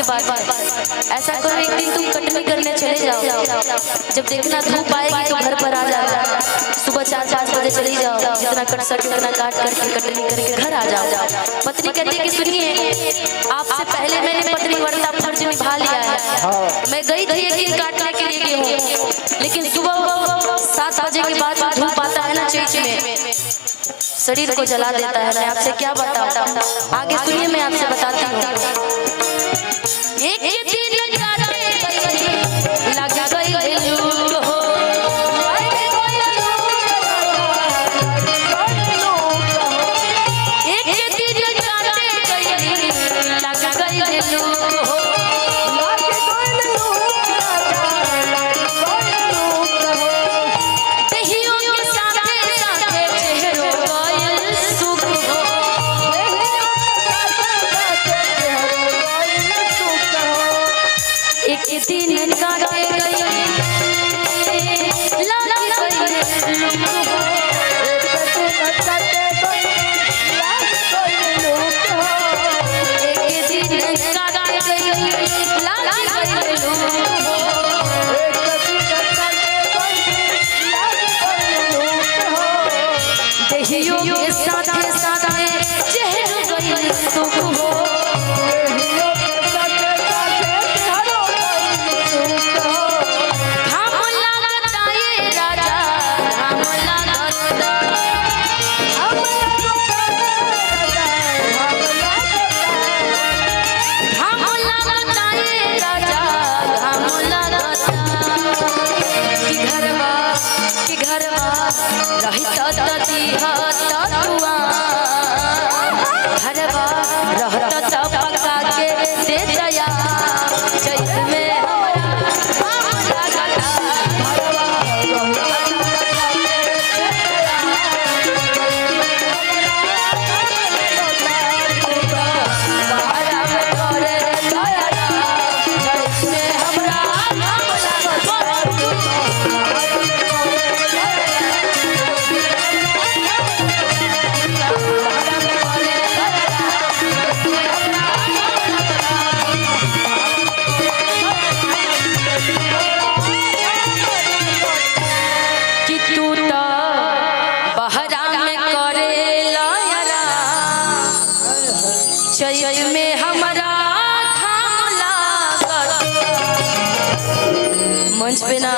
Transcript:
ये बात है। ऐसा करो एक दिन तुम कटनी करने चले जाओ, जब देखना धूप आएगी तो घर पर आ जाना। सुबह 4-5 बजे चली जाओ, जितना कट सके उतना काट करके कटनी करके घर आ जाओ। पत्नी कहती है कि सुनिए, आपसे पहले मैंने पत्नी व्रता फर्ज निभा लिया है। मैं गई थी एक दिन काटने के लिए गई हूँ, लेकिन सुबह 7 बजे के बाद धूप आता है ना चैत में, शरीर को जला देता है। मैं आपसे क्या बताऊं, आगे सुनिए, मैं आपसे बताती हूँ। एक दिन में हमारा मंच पे ना